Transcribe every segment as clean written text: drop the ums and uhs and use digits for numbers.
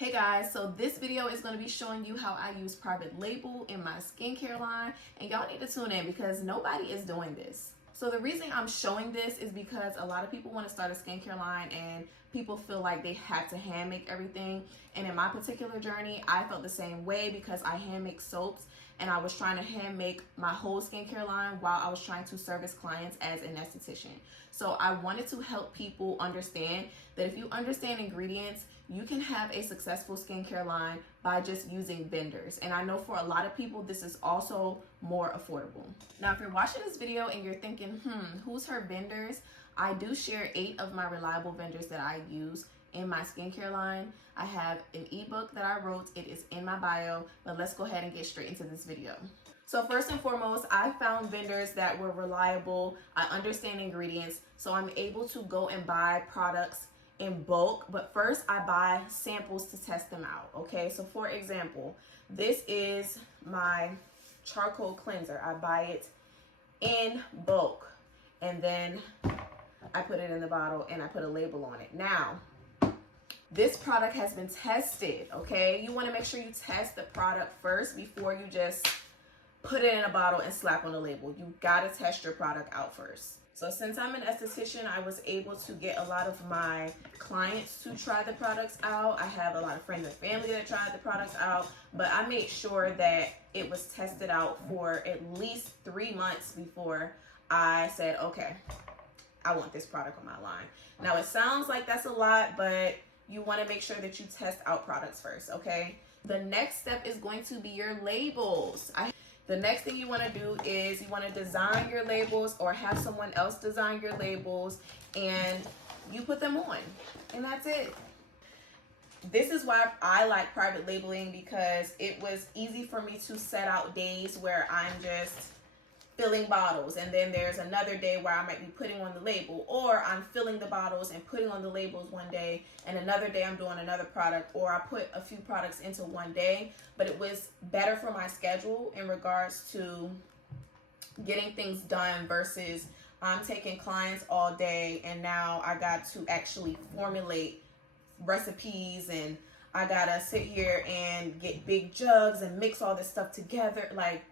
Hey guys, so this video is going to be showing you how I use private label in my skincare line, and y'all need to tune in because nobody is doing this. So the reason I'm showing this is because a lot of people want to start a skincare line and people feel like they have to hand make everything. And in my particular journey, I felt the same way because I hand make soaps and I was trying to hand make my whole skincare line while I was trying to service clients as an esthetician. So I wanted to help people understand that if you understand ingredients, you can have a successful skincare line by just using vendors. And I know for a lot of people, this is also more affordable. Now, if you're watching this video and you're thinking, who's her vendors? I do share 8 of my reliable vendors that I use in my skincare line. I have an ebook that I wrote. It is in my bio, but let's go ahead and get straight into this video. So first and foremost, I found vendors that were reliable. I understand ingredients, so I'm able to go and buy products in bulk, but first I buy samples to test them out, okay? So for example, this is my charcoal cleanser. I buy it in bulk, and then I put it in the bottle and I put a label on it. Now, this product has been tested, okay? You wanna make sure you test the product first before you just put it in a bottle and slap on the label. You gotta test your product out first. So since I'm an esthetician, I was able to get a lot of my clients to try the products out. I have a lot of friends and family that tried the products out, but I made sure that it was tested out for at least 3 months before I said, okay, I want this product on my line. Now it sounds like that's a lot, but you wanna make sure that you test out products first, okay? The next step is going to be your labels. The next thing you want to do is you want to design your labels or have someone else design your labels, and you put them on, and that's it. This is why I like private labeling, because it was easy for me to set out days where I'm just filling bottles, and then there's another day where I might be putting on the label, or I'm filling the bottles and putting on the labels one day, and another day I'm doing another product, or I put a few products into one day. But it was better for my schedule in regards to getting things done versus I'm taking clients all day and now I got to actually formulate recipes, and I gotta sit here and get big jugs and mix all this stuff together. Like,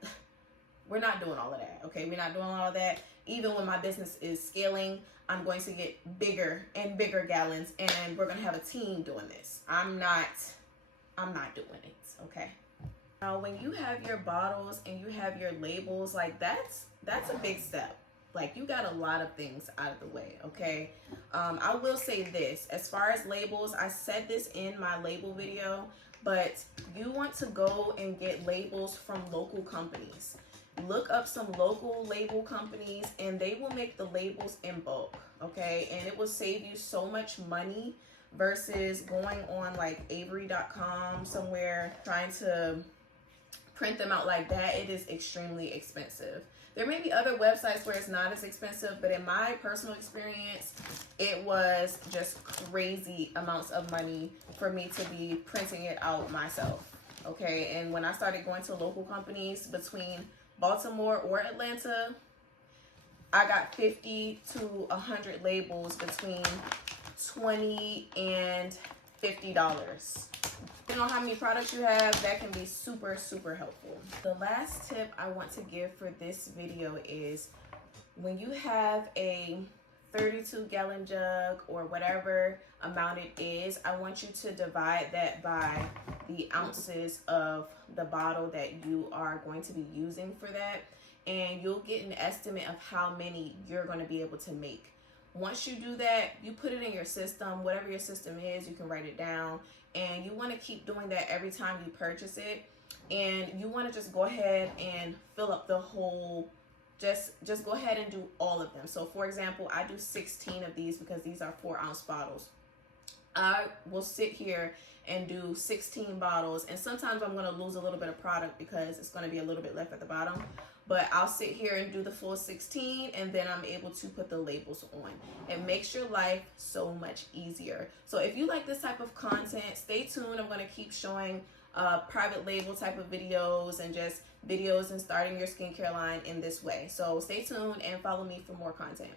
we're not doing all of that, okay? We're not doing all of that. Even when my business is scaling, I'm going to get bigger and bigger gallons, and we're gonna have a team doing this. I'm not doing it, okay? Now, when you have your bottles and you have your labels, like that's a big step. Like, you got a lot of things out of the way, okay? I will say this, as far as labels, I said this in my label video, but you want to go and get labels from local companies. Look up some local label companies and they will make the labels in bulk, okay? And it will save you so much money versus going on like Avery.com somewhere trying to print them out like that. It is extremely expensive. There may be other websites where it's not as expensive, but in my personal experience, it was just crazy amounts of money for me to be printing it out myself, okay? And when I started going to local companies between Baltimore or Atlanta, I got 50 to 100 labels between $20 and $50. Depending on how many products you have, that can be super, super helpful. The last tip I want to give for this video is when you have a 32-gallon jug or whatever amount it is, I want you to divide that by the ounces of the bottle that you are going to be using for that, and you'll get an estimate of how many you're going to be able to make. Once you do that, you put it in your system. Whatever your system is, you can write it down, and you want to keep doing that every time you purchase it. And you want to just go ahead and fill up the whole, just go ahead and do all of them. So for example, I do 16 of these because these are 4-ounce bottles. I will sit here and do 16 bottles, and sometimes I'm going to lose a little bit of product because it's going to be a little bit left at the bottom, but I'll sit here and do the full 16, and then I'm able to put the labels on. It makes your life so much easier. So if you like this type of content, stay tuned. I'm going to keep showing private label type of videos and just videos and starting your skincare line in this way. So stay tuned and follow me for more content.